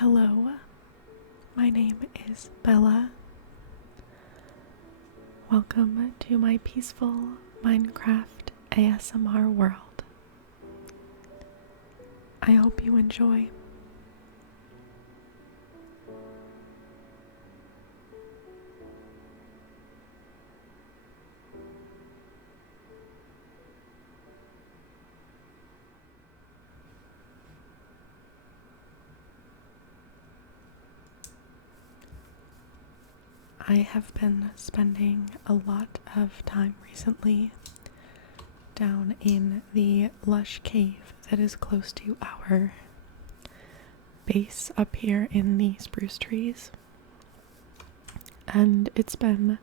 Hello, my name is Bella. Welcome to my peaceful Minecraft ASMR world. I hope you enjoy. I have been spending a lot of time recently down in the lush cave that is close to our base up here in the spruce trees. And it's been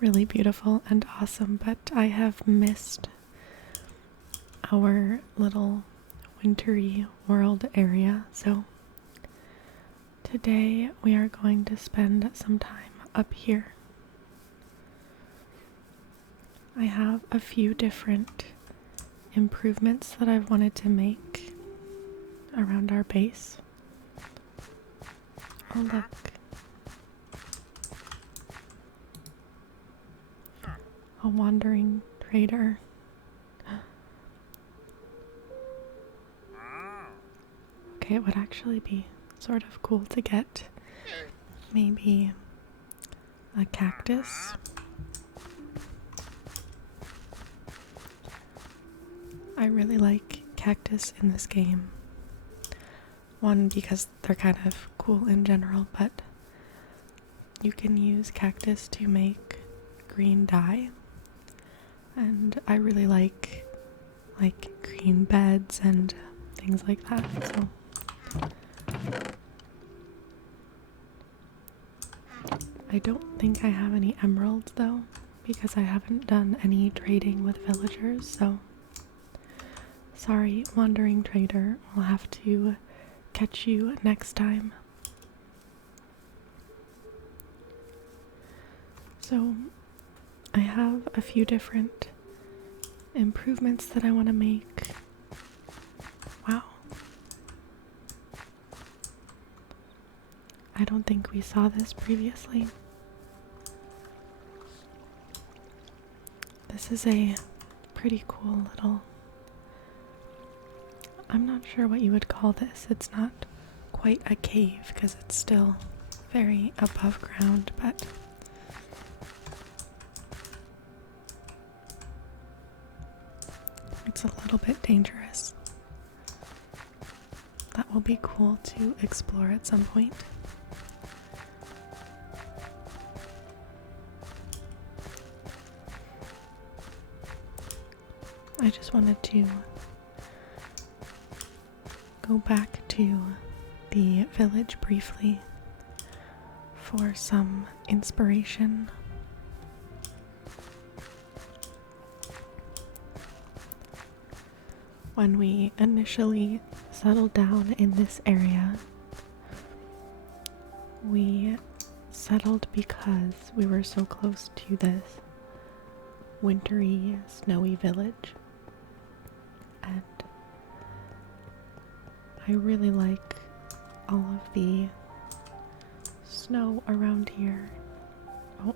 really beautiful and awesome, but I have missed our little wintery world area, so today we are going to spend some time up here. I have a few different improvements that I've wanted to make around our base. Oh, look. A wandering trader. Okay, it would actually be sort of cool to get maybe a cactus. I really like cactus in this game. One, because they're kind of cool in general, but you can use cactus to make green dye. And I really like green beds and things like that, so I don't think I have any emeralds though, because I haven't done any trading with villagers, so sorry, wandering trader, we'll have to catch you next time. So I have a few different improvements that I want to make. Wow. I don't think we saw this previously. This is a pretty cool little... I'm not sure what you would call this. It's not quite a cave because it's still very above ground, but it's a little bit dangerous. That will be cool to explore at some point. I just wanted to go back to the village briefly for some inspiration. When we initially settled down in this area, we settled because we were so close to this wintry, snowy village. And I really like all of the snow around here. Oh.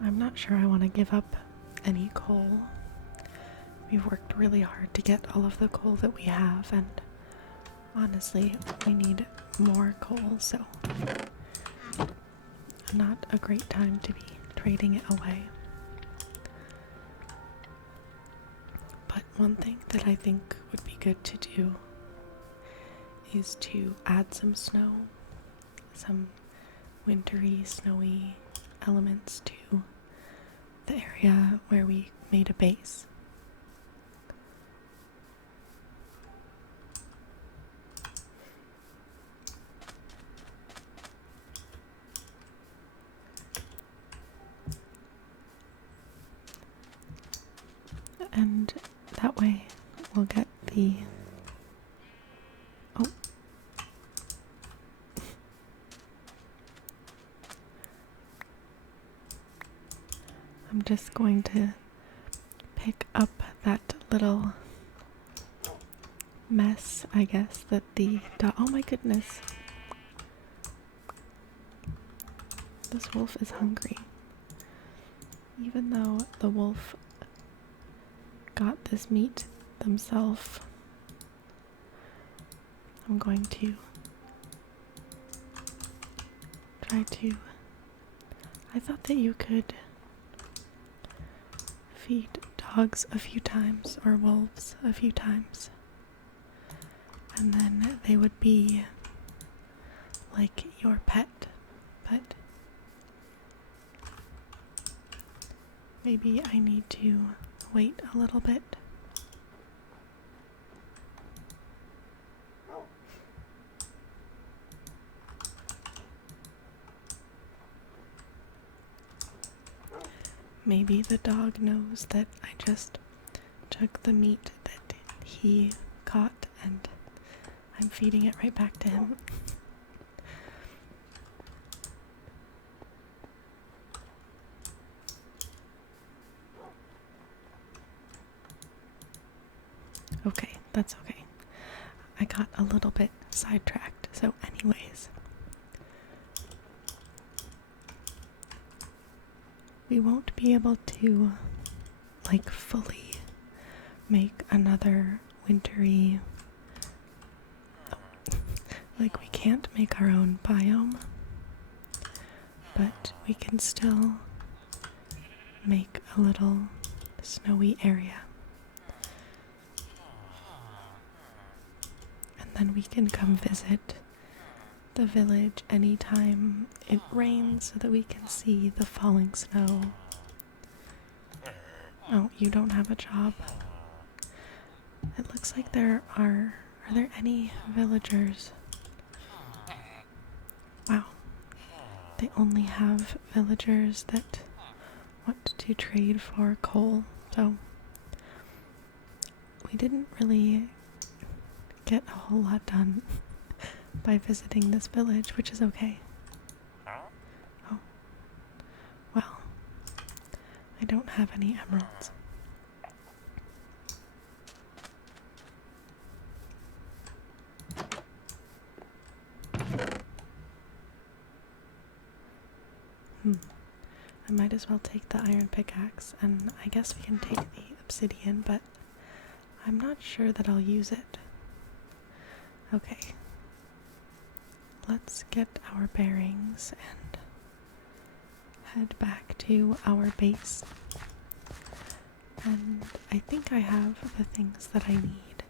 I'm not sure I want to give up any coal. We've worked really hard to get all of the coal that we have, and honestly, we need more coal, so not a great time to be trading it away. But one thing that I think would be good to do is to add some snow, some wintry, snowy elements to the area where we made a base. And that way we'll get the... Oh. I'm just going to pick up that little mess, I guess, that the dog. Oh my goodness. This wolf is hungry. Even though the wolf got this meat themselves, I'm going to try to. I thought that you could feed dogs a few times or wolves a few times, and then they would be like your pet, but maybe I need to wait a little bit. Maybe the dog knows that I just took the meat that he caught and I'm feeding it right back to him. Okay, that's okay. I got a little bit sidetracked. So anyways, we won't be able to like fully make another wintery, like we can't make our own biome, but we can still make a little snowy area. And then we can come visit the village anytime it rains so that we can see the falling snow. Oh, you don't have a job? It looks like there are there any villagers? Wow. They only have villagers that want to trade for coal, so we didn't really get a whole lot done by visiting this village, which is okay. Oh. Well, I don't have any emeralds. I might as well take the iron pickaxe, and I guess we can take the obsidian, but I'm not sure that I'll use it. Okay. Let's get our bearings and head back to our base. And I think I have the things that I need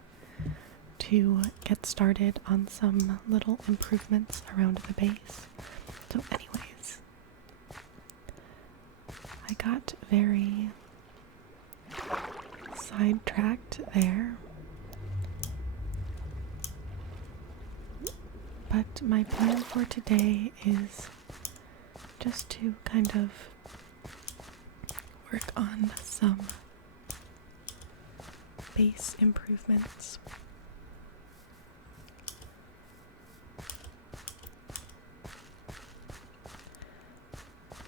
to get started on some little improvements around the base. So anyways, I got very sidetracked there. But my plan for today is just to kind of work on some base improvements.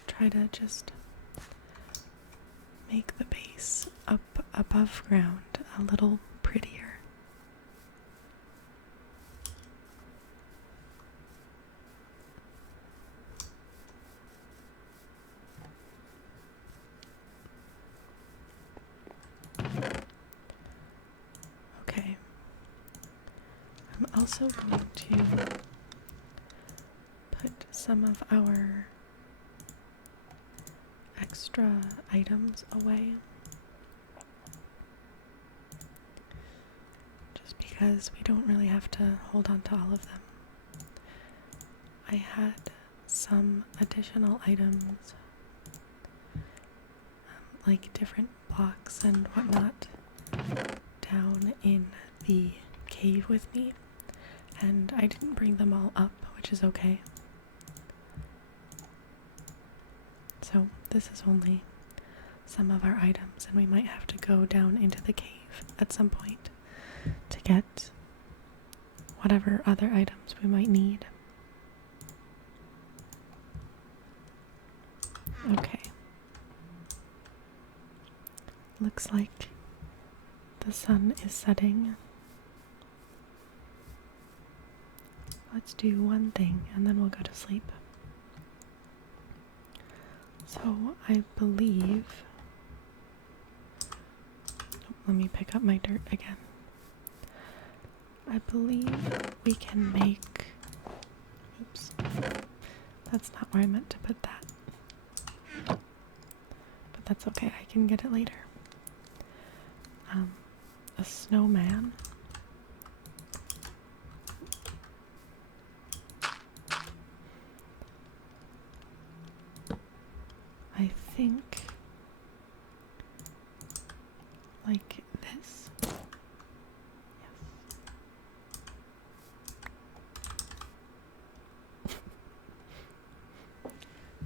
Try to just make the base up above ground a little prettier. Okay. I'm also going to put some of our extra items away, just because we don't really have to hold on to all of them. I had some additional items, like different blocks and whatnot, down in the cave with me, and I didn't bring them all up, which is okay. So this is only some of our items, and we might have to go down into the cave at some point to get whatever other items we might need. Okay. Looks like the sun is setting. let's do one thing and then we'll go to sleep. So I believe, let me pick up my dirt again. I believe we can make, oops, that's not where I meant to put that. But that's okay, I can get it later. A snowman. I think like this. Yes.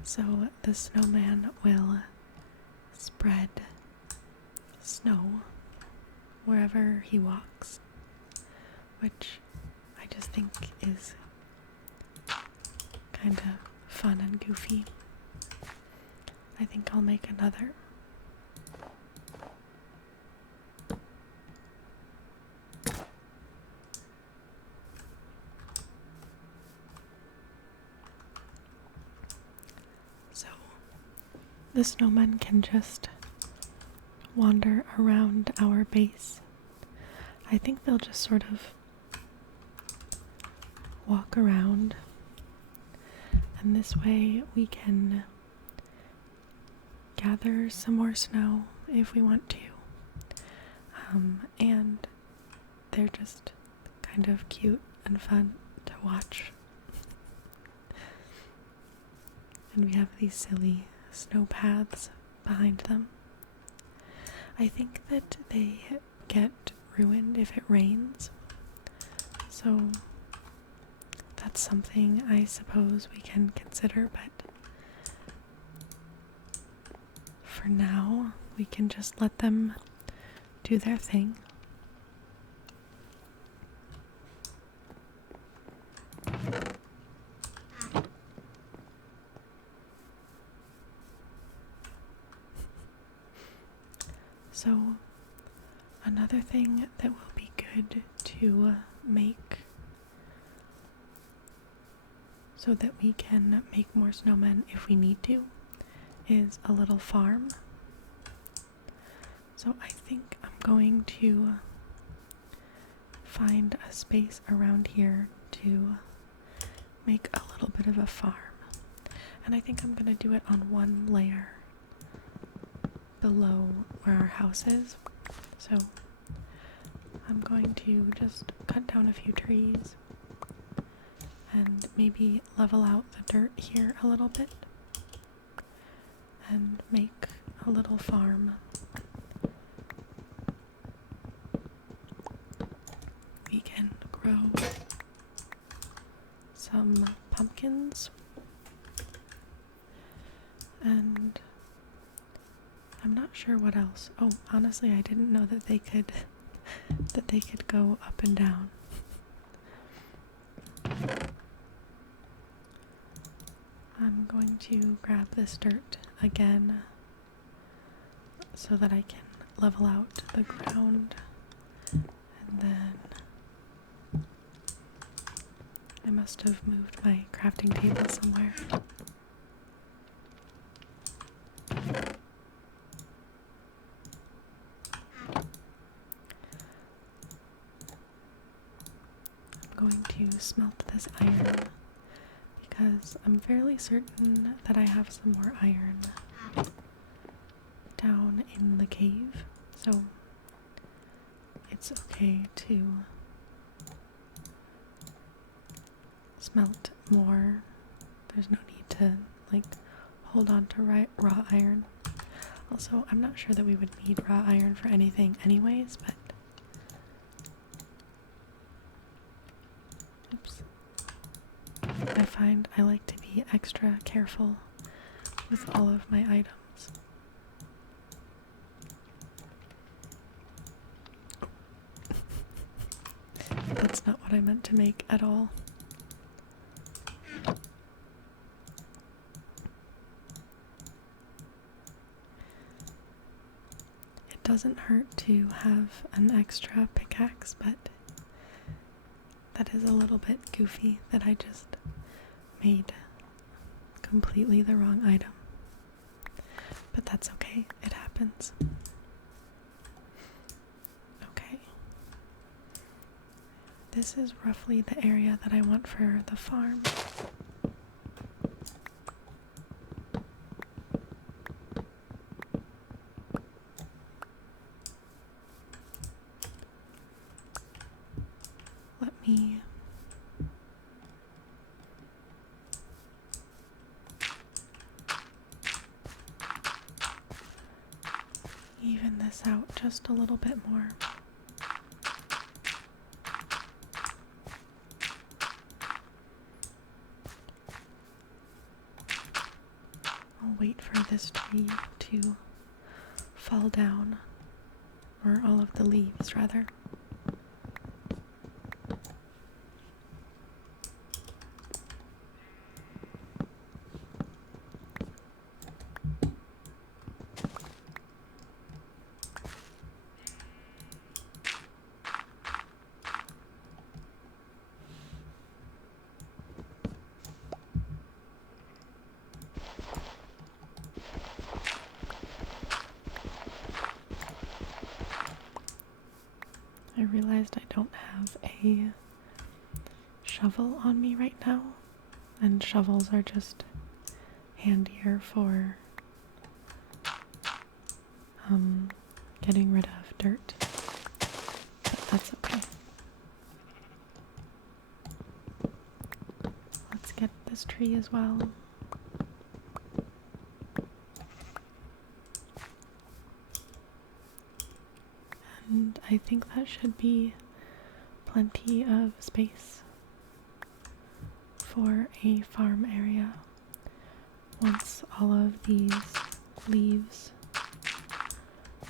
So the snowman will spread snow wherever he walks, which I just think is kind of fun and goofy. I think I'll make another. So the snowmen can just wander around our base. I think they'll just sort of walk around, and this way we can gather some more snow if we want to. And they're just kind of cute and fun to watch. And we have these silly snow paths behind them. I think that they get ruined if it rains, so that's something I suppose we can consider, but for now we can just let them do their thing. So another thing that will be good to make so that we can make more snowmen if we need to is a little farm. So I think I'm going to find a space around here to make a little bit of a farm. And I think I'm going to do it on one layer below where our house is. So I'm going to just cut down a few trees and maybe level out the dirt here a little bit and make a little farm. We can grow some pumpkins, and I'm not sure what else. Oh, honestly, I didn't know that they could go up and down. I'm going to grab this dirt again so that I can level out the ground, and then I must have moved my crafting table somewhere. I'm going to smelt this iron because I'm fairly certain that I have some more iron down in the cave, so it's okay to smelt more. There's no need to hold on to raw iron. Also, I'm not sure that we would need raw iron for anything anyways, but oops. I find I like to be extra careful with all of my items. That's not what I meant to make at all. It doesn't hurt to have an extra pickaxe, but that is a little bit goofy that I just made completely the wrong item. But that's okay, it happens. Okay. This is roughly the area that I want for the farm. Let me even this out just a little bit more. I'll wait for this tree to fall down, or all of the leaves rather. I realized I don't have a shovel on me right now, and shovels are just handier for getting rid of dirt, but that's okay. Let's get this tree as well. And I think that should be plenty of space for a farm area once all of these leaves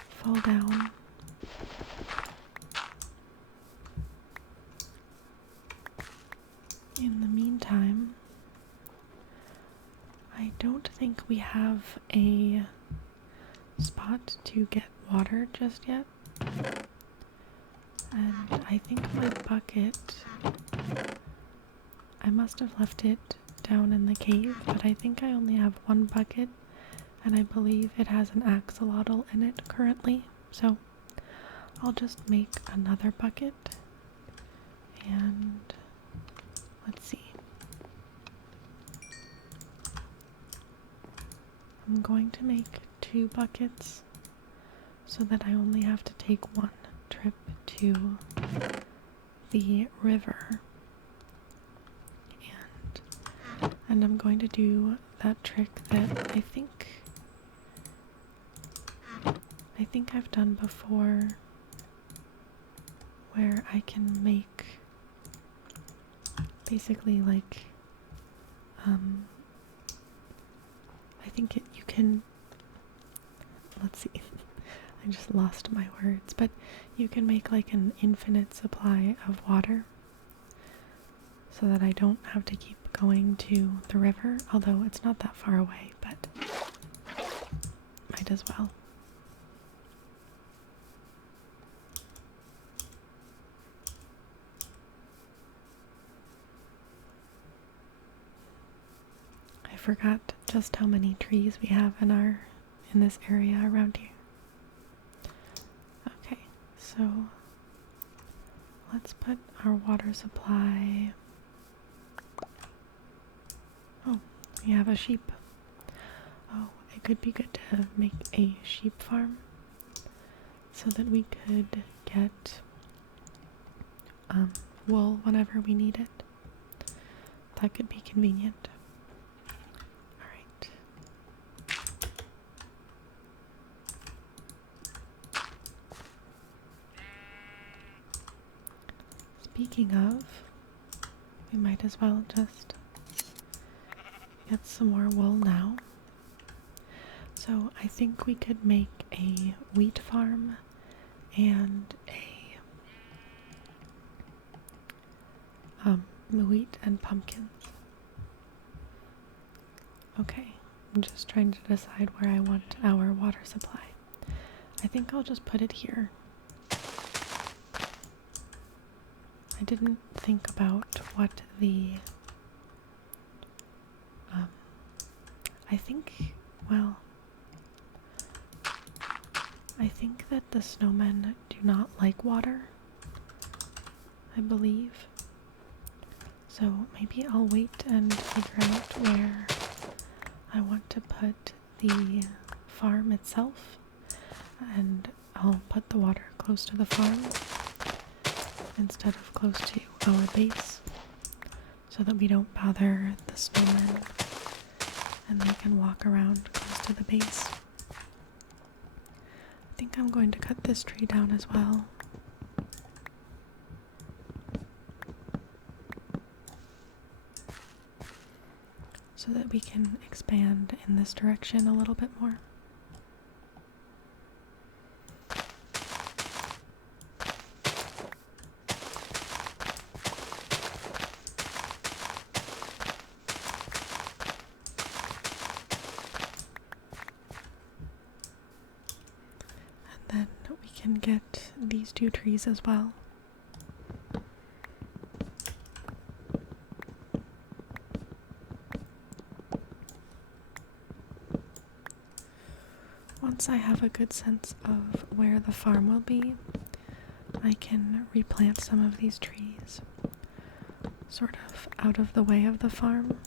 fall down. In the meantime, I don't think we have a spot to get water just yet. And I think my bucket, I must have left it down in the cave, but I think I only have one bucket, and I believe it has an axolotl in it currently, so I'll just make another bucket, and let's see. I'm going to make 2 buckets so that I only have to take one trip to the river. And I'm going to do that trick that I think I've done before, where I can make basically like I think you can, let's see, I just lost my words, but you can make like an infinite supply of water so that I don't have to keep going to the river, although it's not that far away, but might as well. I forgot just how many trees we have in this area around here. Okay, so let's put our water supply. Oh, we have a sheep. Oh, it could be good to make a sheep farm so that we could get wool whenever we need it. That could be convenient. Alright. Speaking of, we might as well just get some more wool now. So I think we could make a wheat farm and a wheat and pumpkins. Okay, I'm just trying to decide where I want our water supply. I think I'll just put it here. I didn't think about what the, I think, well, I think that the snowmen do not like water, I believe. So maybe I'll wait and figure out where I want to put the farm itself, and I'll put the water close to the farm instead of close to our base, so that we don't bother the snowmen and they can walk around close to the base. I think I'm going to cut this tree down as well. So that we can expand in this direction a little bit more. And then we can get these two trees as well. Once I have a good sense of where the farm will be, I can replant some of these trees sort of out of the way of the farm.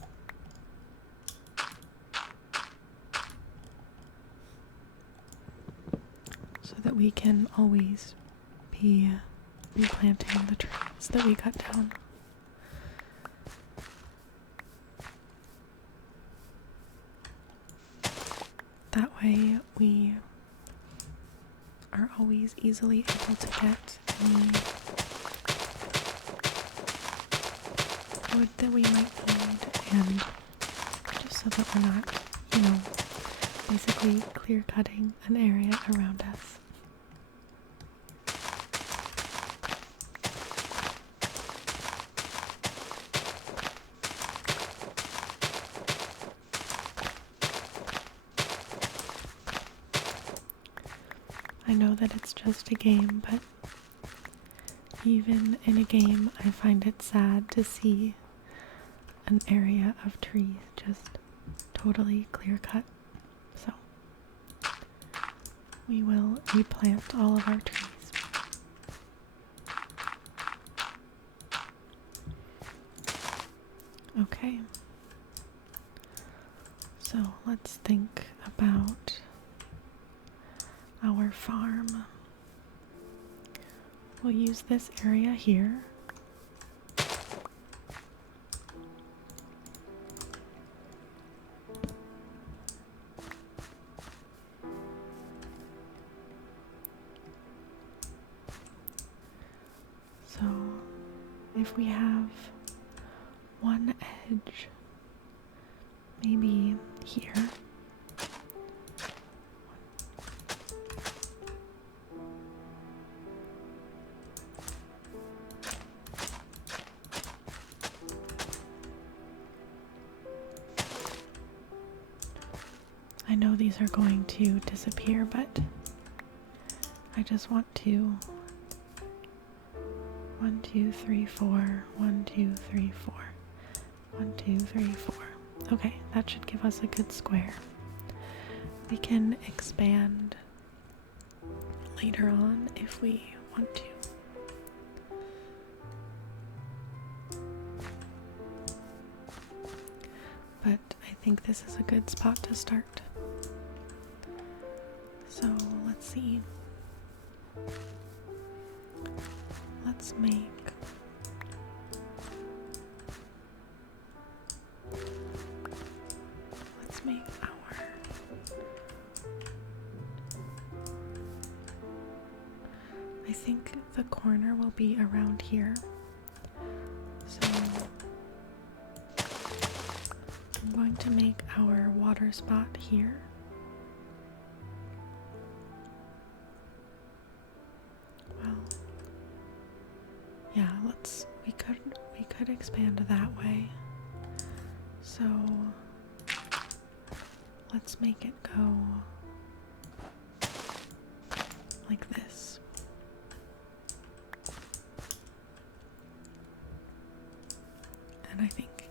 So that we can always be replanting the trees that we cut down. That way we are always easily able to get any wood that we might need, and just so that we're not, basically clear cutting an area around us. I know that it's just a game, but even in a game, I find it sad to see an area of trees just totally clear cut. So we will replant all of our trees. Okay. So let's think about our farm. We'll use this area here. So if we have one edge, maybe here. I know these are going to disappear, but I just want to 1, 2, 3, 4, 1, 2, 3, 4, 1, 2, 3, 4. Okay, that should give us a good square. We can expand later on if we want to. But I think this is a good spot to start. So let's see. Let's make our I think the corner will be around here. So I'm going to make our water spot here. Well, yeah, we could expand that way. So let's make it go like this. I think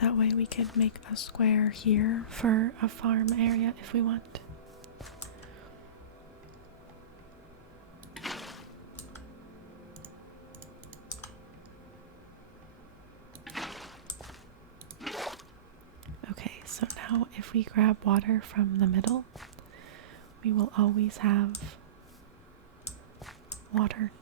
that way we could make a square here for a farm area if we want. Okay, so now if we grab water from the middle, we will always have water.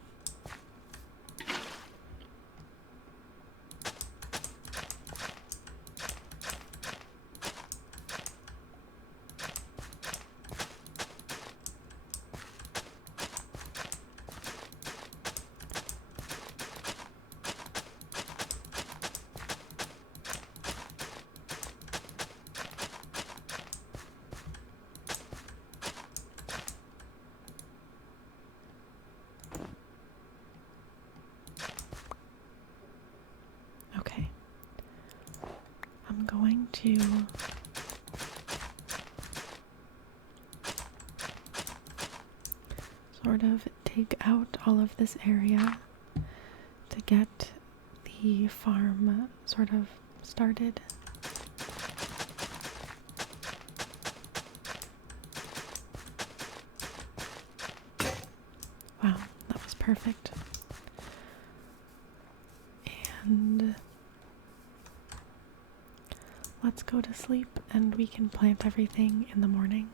Okay, I'm going to sort of take out all of this area to get the farm sort of started. Wow, that was perfect. And let's go to sleep and we can plant everything in the morning.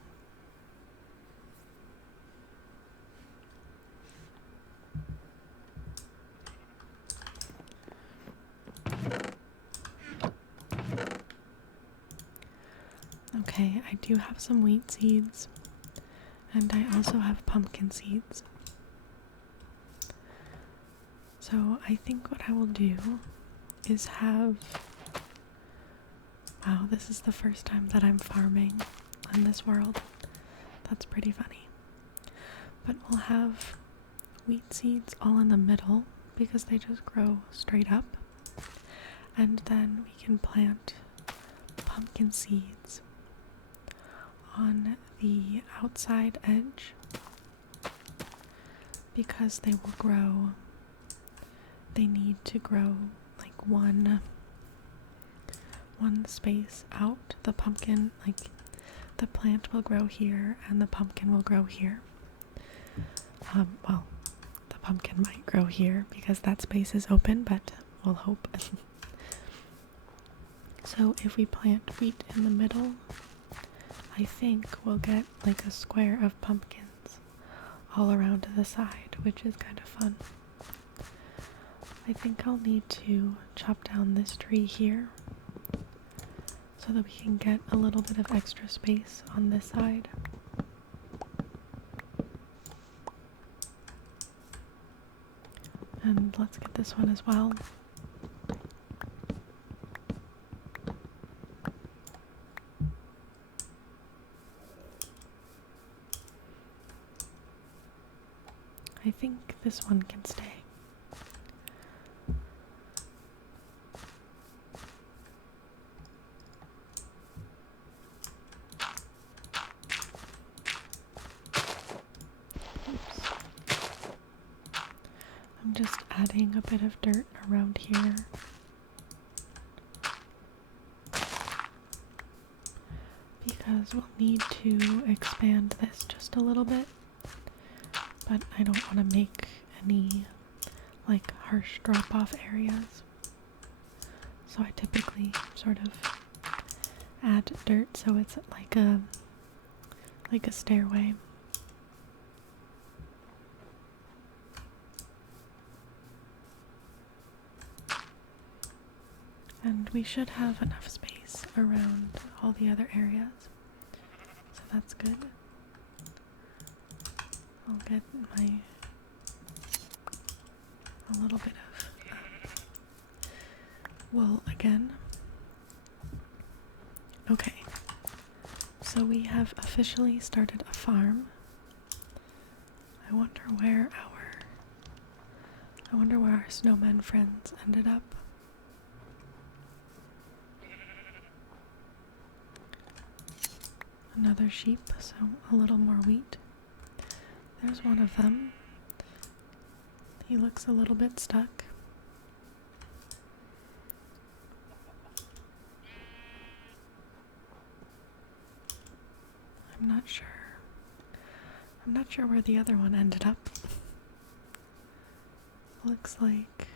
Okay, I do have some wheat seeds, and I also have pumpkin seeds. So I think what I will do is have... Wow, this is the first time that I'm farming in this world. That's pretty funny. But we'll have wheat seeds all in the middle because they just grow straight up. And then we can plant pumpkin seeds on the outside edge because they will grow. They need to grow like one space out. The pumpkin, like the plant will grow here and the pumpkin will grow here. Well, the pumpkin might grow here because that space is open, but we'll hope. So if we plant wheat in the middle, I think we'll get like a square of pumpkins all around to the side, which is kind of fun. I think I'll need to chop down this tree here so that we can get a little bit of extra space on this side. And let's get this one as well. I think this one can stay. Oops. I'm just adding a bit of dirt around here. Because we'll need to expand this just a little bit. But I don't want to make any like harsh drop-off areas. So I typically sort of add dirt so it's like a stairway. And we should have enough space around all the other areas. So that's good. I'll get a little bit of wool again. Okay, so we have officially started a farm. I wonder where our snowmen friends ended up. Another sheep, so a little more wheat. There's one of them. He looks a little bit stuck. I'm not sure. I'm not sure where the other one ended up. Looks like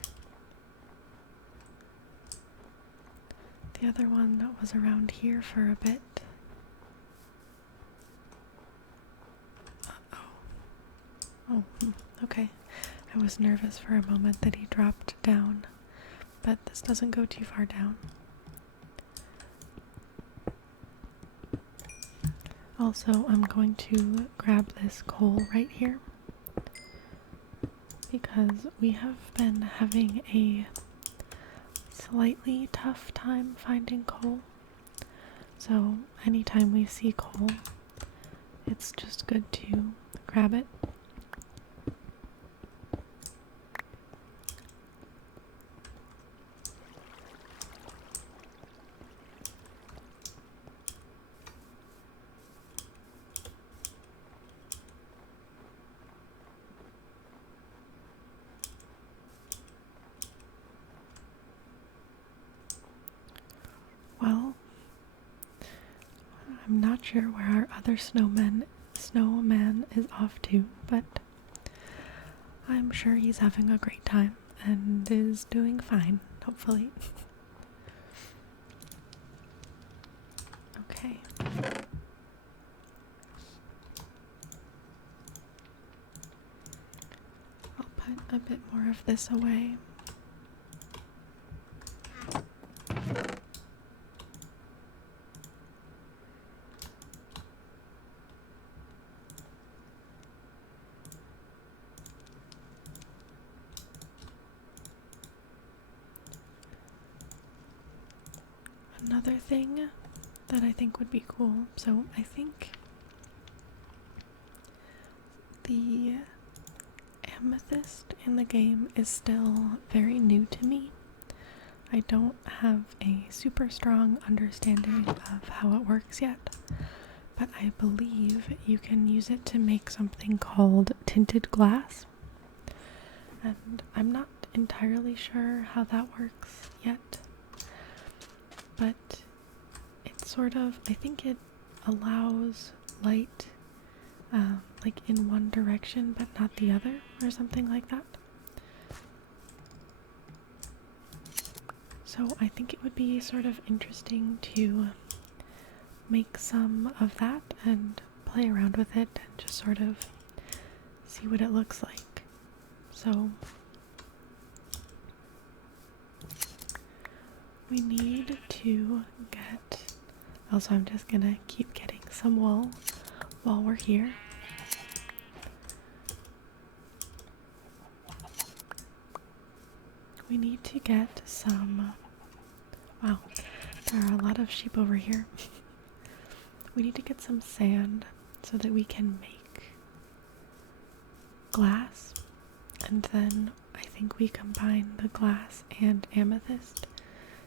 the other one that was around here for a bit. Oh, okay. I was nervous for a moment that he dropped down, but this doesn't go too far down. Also, I'm going to grab this coal right here because we have been having a slightly tough time finding coal. So anytime we see coal, it's just good to grab it. Well, I'm not sure where our other snowman is off to, but I'm sure he's having a great time and is doing fine, hopefully. Okay. I'll put a bit more of this away. Another thing that I think would be cool, so I think the amethyst in the game is still very new to me. I don't have a super strong understanding of how it works yet, but I believe you can use it to make something called tinted glass. And I'm not entirely sure how that works yet, but it's sort of, I think it allows light like in one direction but not the other, or something like that. So I think it would be sort of interesting to make some of that and play around with it and just sort of see what it looks like. So we need to get, also I'm just gonna keep getting some wool while we're here. We need to get some, wow, there are a lot of sheep over here. We need to get some sand so that we can make glass, and then I think we combine the glass and amethyst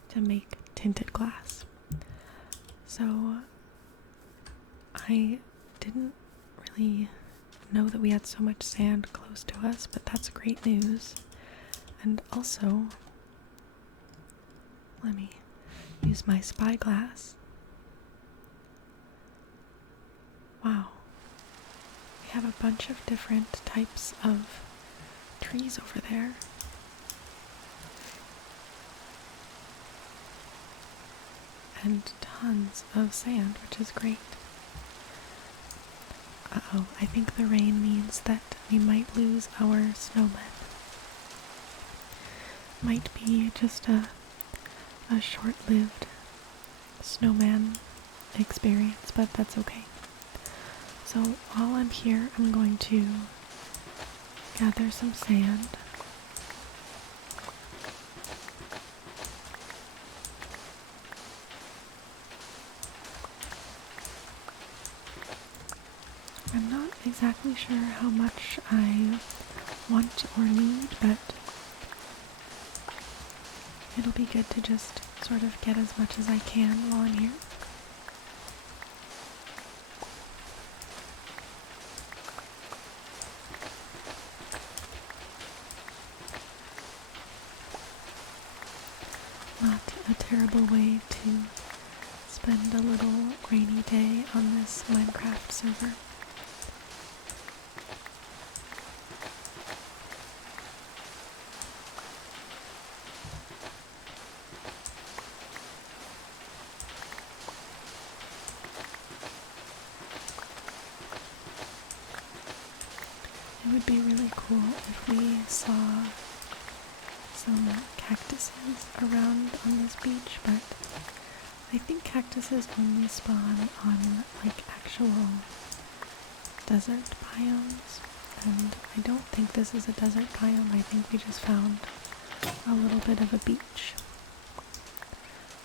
to make tinted glass. So I didn't really know that we had so much sand close to us, but that's great news. And also, let me use my spyglass. Wow, we have a bunch of different types of trees over there. And tons of sand, which is great. Uh-oh, I think the rain means that we might lose our snowmen. Might be just a short-lived snowman experience, but that's okay. So while I'm here, I'm going to gather some sand. I'm not exactly sure how much I want or need, but it'll be good to just sort of get as much as I can while I'm here. Not a terrible way to spend a little rainy day on this Minecraft server. It would be really cool if we saw some cactuses around on this beach, but I think cactuses only spawn on like actual desert biomes, and I don't think this is a desert biome. I think we just found a little bit of a beach.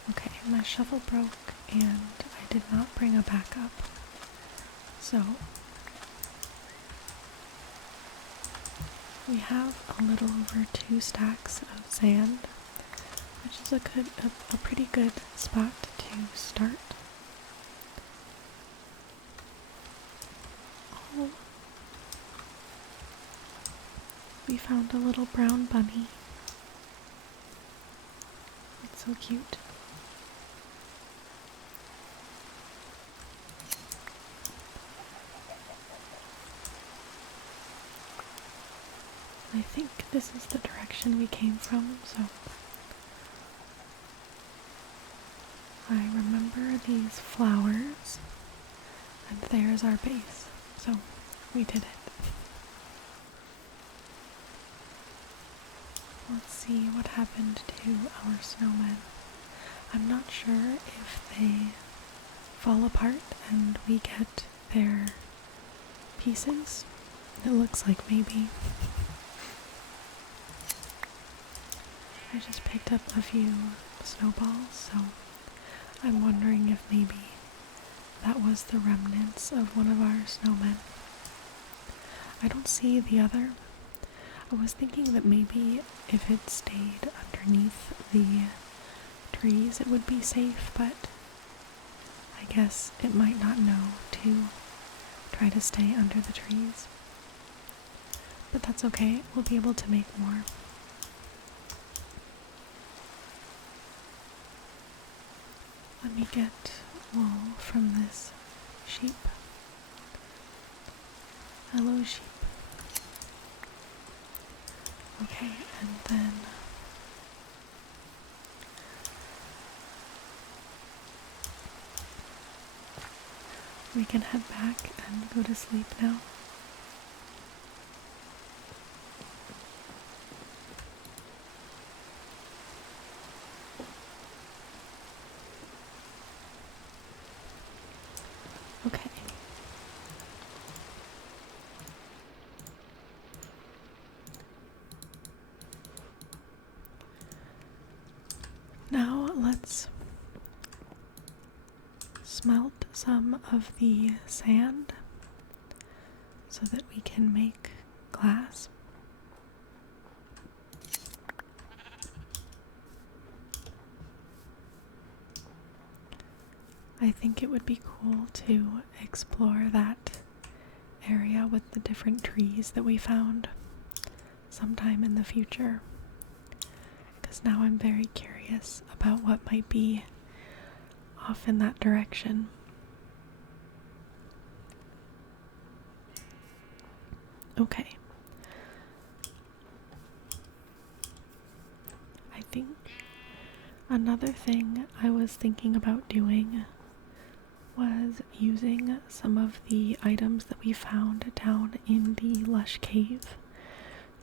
Okay, my shovel broke and I did not bring a backup, so we have a little over 2 stacks of sand, which is a pretty good spot to start. Oh, we found a little brown bunny. It's so cute. I think this is the direction we came from, so I remember these flowers, and there's our base, so we did it. Let's see what happened to our snowmen. I'm not sure if they fall apart and we get their pieces. It looks like maybe. I just picked up a few snowballs, so I'm wondering if maybe that was the remnants of one of our snowmen. I don't see the other. I was thinking that maybe if it stayed underneath the trees it would be safe, but I guess it might not know to try to stay under the trees. But that's okay, we'll be able to make more. Let me get wool from this sheep. Hello, sheep. Okay, and then we can head back and go to sleep now. Okay. Now let's smelt some of the sand so that we can make glass. I think it would be cool to explore that area with the different trees that we found sometime in the future, because now I'm very curious about what might be off in that direction. Okay. I think another thing I was thinking about doing was using some of the items that we found down in the lush cave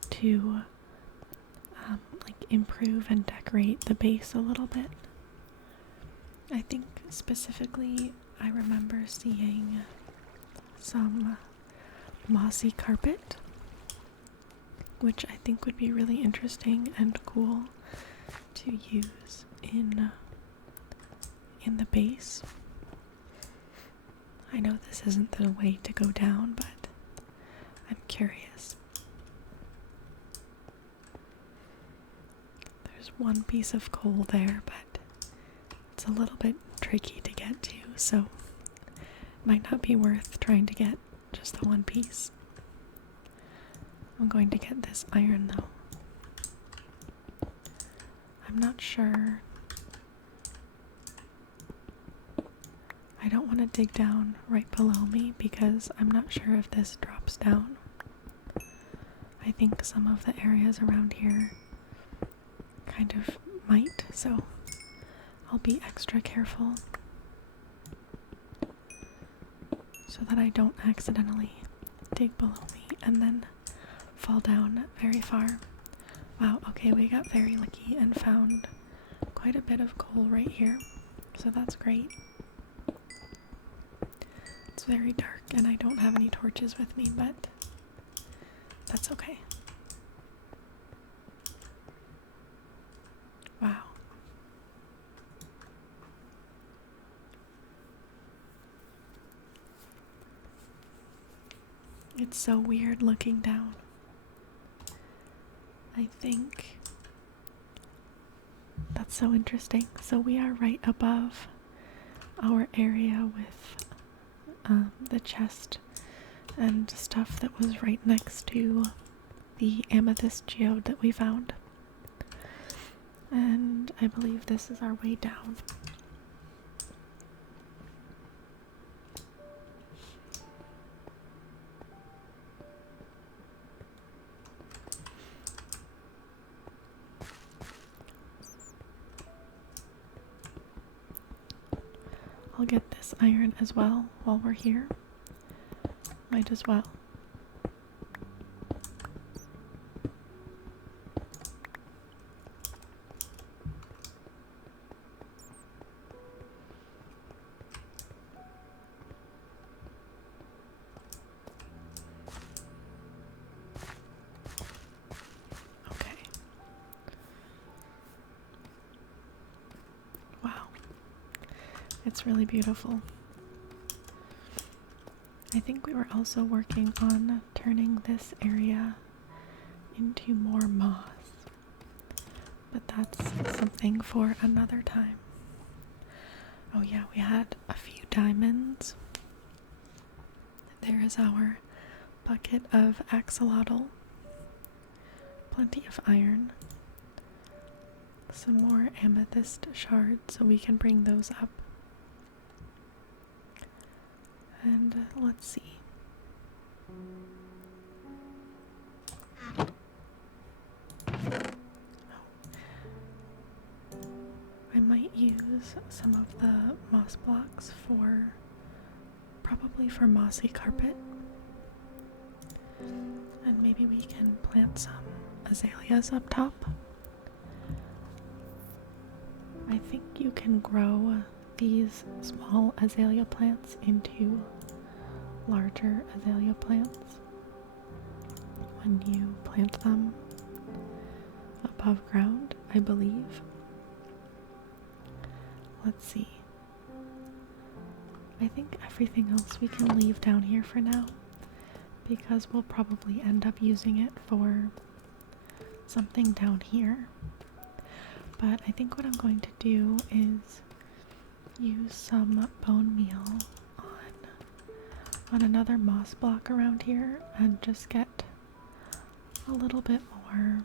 to like improve and decorate the base a little bit. I think specifically I remember seeing some mossy carpet, which I think would be really interesting and cool to use in the base. I know this isn't the way to go down, but I'm curious. There's one piece of coal there, but it's a little bit tricky to get to, so it might not be worth trying to get just the one piece. I'm going to get this iron though. I'm not sure don't want to dig down right below me because I'm not sure if this drops down. I think some of the areas around here kind of might, so I'll be extra careful so that I don't accidentally dig below me and then fall down very far. Wow, okay, we got very lucky and found quite a bit of coal right here, so that's great. It's very dark and I don't have any torches with me, but that's okay. Wow. It's so weird looking down. I think that's so interesting. So we are right above our area with the chest and stuff that was right next to the amethyst geode that we found. And I believe this is our way down. I'll get this iron as well while we're here. Might as well. Okay. Wow. It's really beautiful. I think we were also working on turning this area into more moss, but that's something for another time. Oh yeah, we had a few diamonds. There is our bucket of axolotl, plenty of iron, some more amethyst shards so we can bring those up. And let's see. I might use some of the moss blocks probably for mossy carpet. And maybe we can plant some azaleas up top. I think you can grow these small azalea plants into larger azalea plants when you plant them above ground, I believe. Let's see. I think everything else we can leave down here for now because we'll probably end up using it for something down here. But I think what I'm going to do is use some bone meal on another moss block around here and just get a little bit more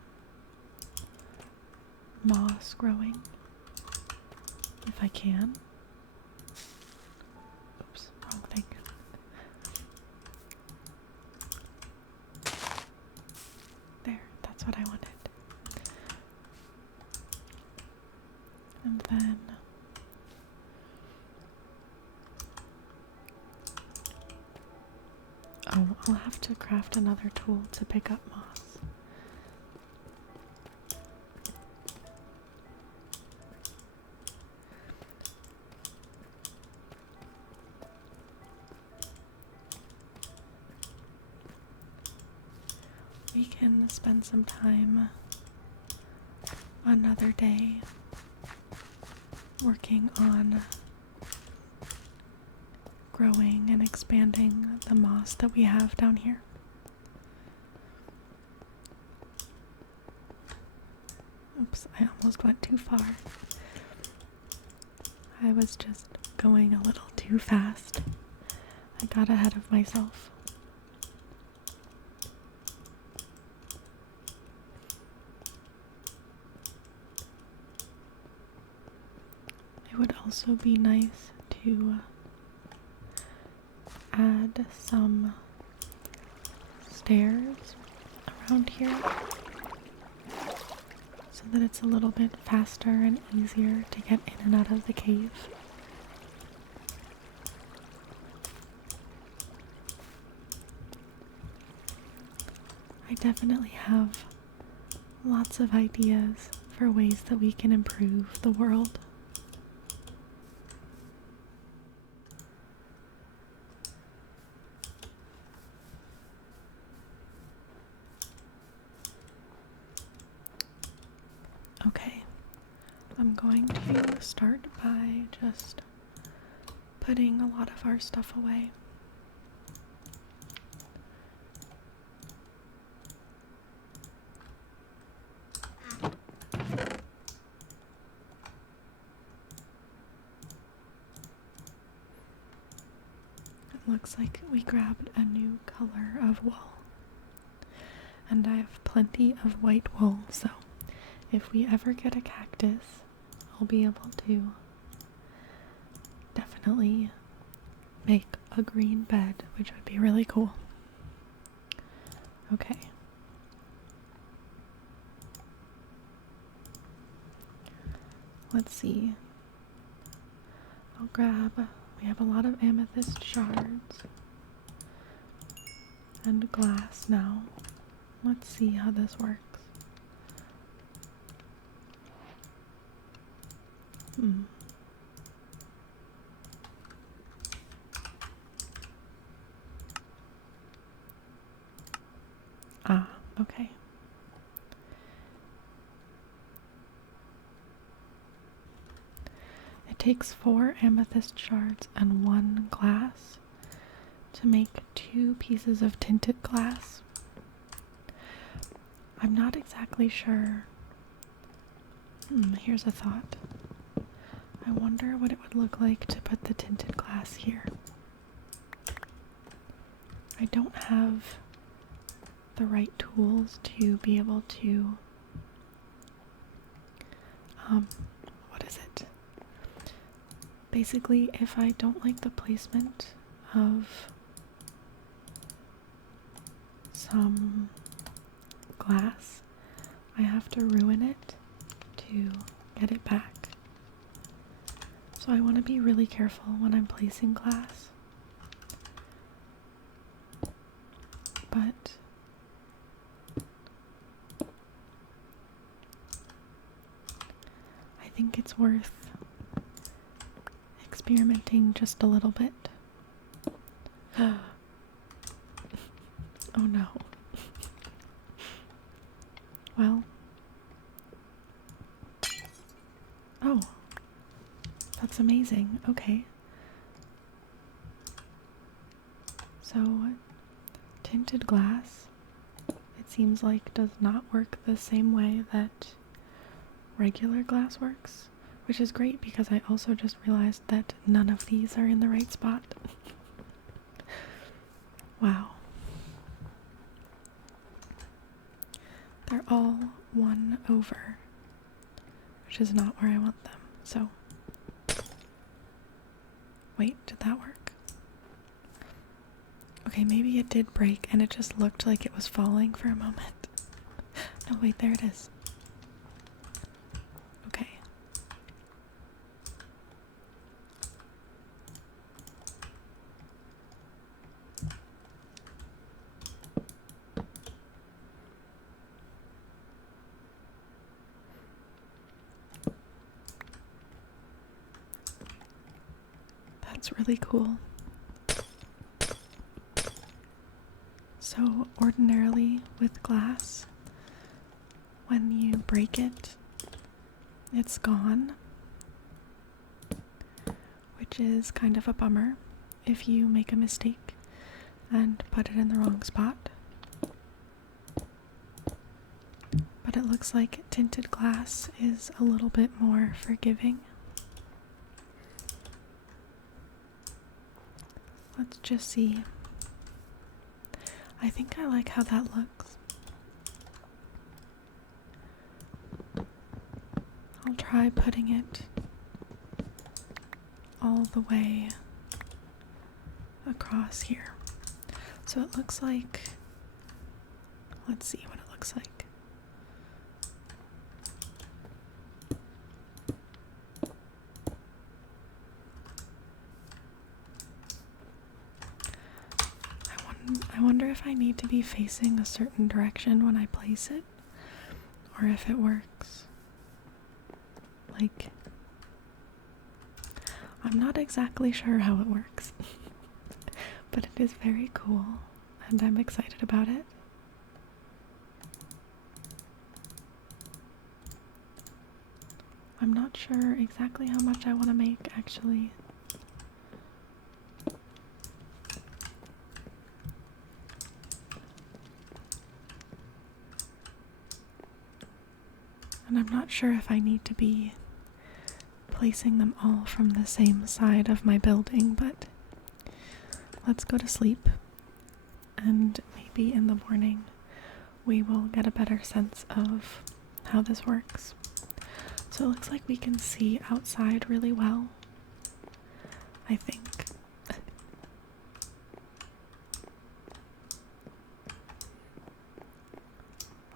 moss growing if I can. Oops, wrong thing. There, that's what I wanted. And then I'll have to craft another tool to pick up moss. We can spend some time another day working on growing and expanding the moss that we have down here. Oops, I almost went too far. I was just going a little too fast. I got ahead of myself. It would also be nice to add some stairs around here so that it's a little bit faster and easier to get in and out of the cave. I definitely have lots of ideas for ways that we can improve the world. Okay, I'm going to start by just putting a lot of our stuff away. It looks like we grabbed a new color of wool, and I have plenty of white wool, so if we ever get a cactus, I'll be able to definitely make a green bed, which would be really cool. Okay. Let's see. I'll grab, we have a lot of amethyst shards and glass now. Let's see how this works. Ah, okay. It takes 4 amethyst shards and 1 glass to make 2 pieces of tinted glass. I'm not exactly sure. Here's a thought. I wonder what it would look like to put the tinted glass here. I don't have the right tools to be able to, what is it? Basically, if I don't like the placement of some glass, I have to ruin it to get it back. So I want to be really careful when I'm placing glass. But I think it's worth experimenting just a little bit. Oh no. Well. Oh. That's amazing. Okay. So, tinted glass, it seems like, does not work the same way that regular glass works, which is great because I also just realized that none of these are in the right spot. Wow. They're all 1 over, which is not where I want them, so. Wait, did that work? Okay, maybe it did break and it just looked like it was falling for a moment. No, wait, there it is. Okay. That's really cool. So ordinarily with glass, when you break it, it's gone, which is kind of a bummer if you make a mistake and put it in the wrong spot. But it looks like tinted glass is a little bit more forgiving. Let's just see. I think I like how that looks. I'll try putting it all the way across here. So it looks like, let's see what it looks like. I wonder if I need to be facing a certain direction when I place it, or if it works. Like, I'm not exactly sure how it works, but it is very cool, and I'm excited about it. I'm not sure exactly how much I want to make, actually. And I'm not sure if I need to be placing them all from the same side of my building, but let's go to sleep, and maybe in the morning we will get a better sense of how this works. So it looks like we can see outside really well, I think.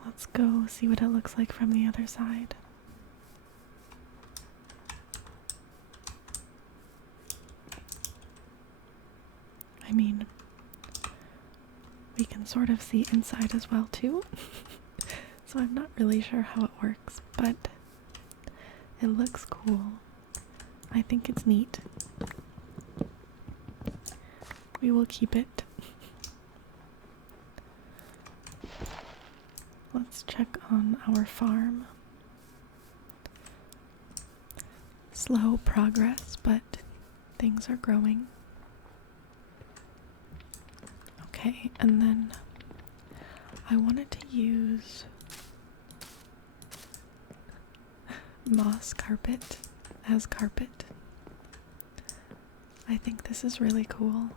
Let's go see what it looks like from the other side. I mean, we can sort of see inside as well too. So I'm not really sure how it works, but it looks cool. I think it's neat. We will keep it. Let's check on our farm. Slow progress, but things are growing. Okay, and then I wanted to use moss carpet as carpet. I think this is really cool.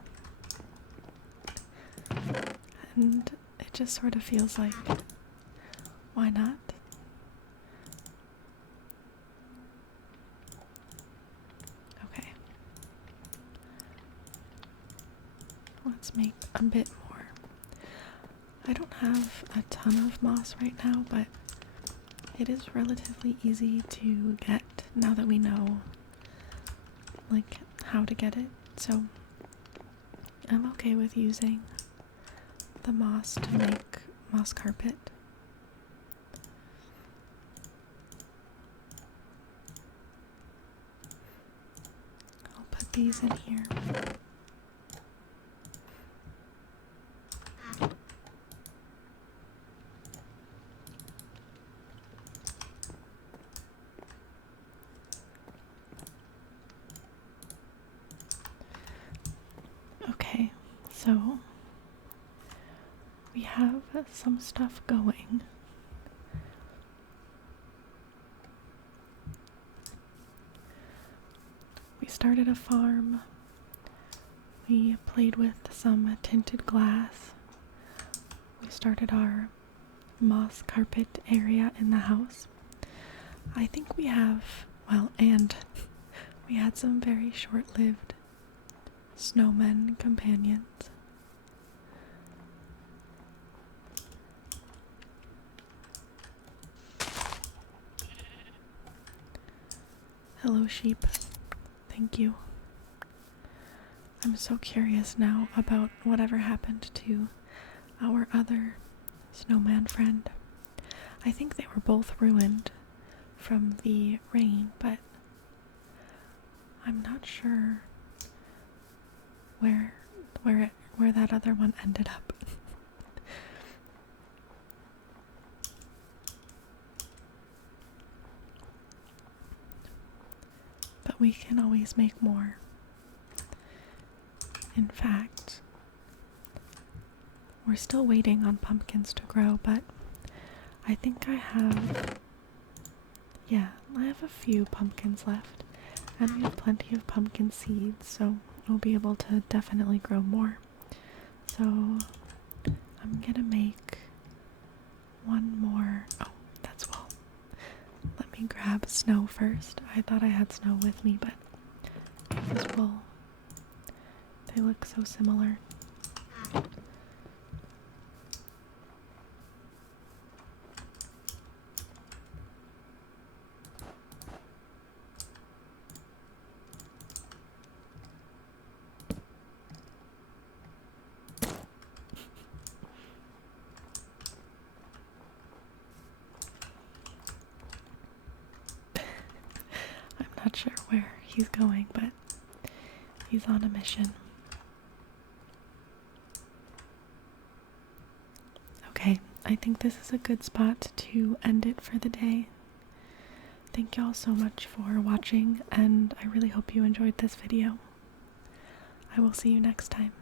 And it just sort of feels like, why not? Okay. Let's make a bit more. I don't have a ton of moss right now, but it is relatively easy to get now that we know, like, how to get it. So I'm okay with using the moss to make moss carpet. I'll put these in here. Okay, so we have some stuff going. We started a farm. We played with some tinted glass. We started our moss carpet area in the house. I think we have, well, and we had some very short-lived snowmen companions. Hello, sheep. Thank you. I'm so curious now about whatever happened to our other snowman friend. I think they were both ruined from the rain, but I'm not sure where that other one ended up. But we can always make more. In fact, we're still waiting on pumpkins to grow, but I think I have a few pumpkins left, and we have plenty of pumpkin seeds, so we'll be able to definitely grow more. So I'm gonna make one more. Oh, that's well. Let me grab snow first. I thought I had snow with me, but this is wool. They look so similar. I'm not sure where he's going, but he's on a mission. Okay, I think this is a good spot to end it for the day. Thank y'all so much for watching, and I really hope you enjoyed this video. I will see you next time.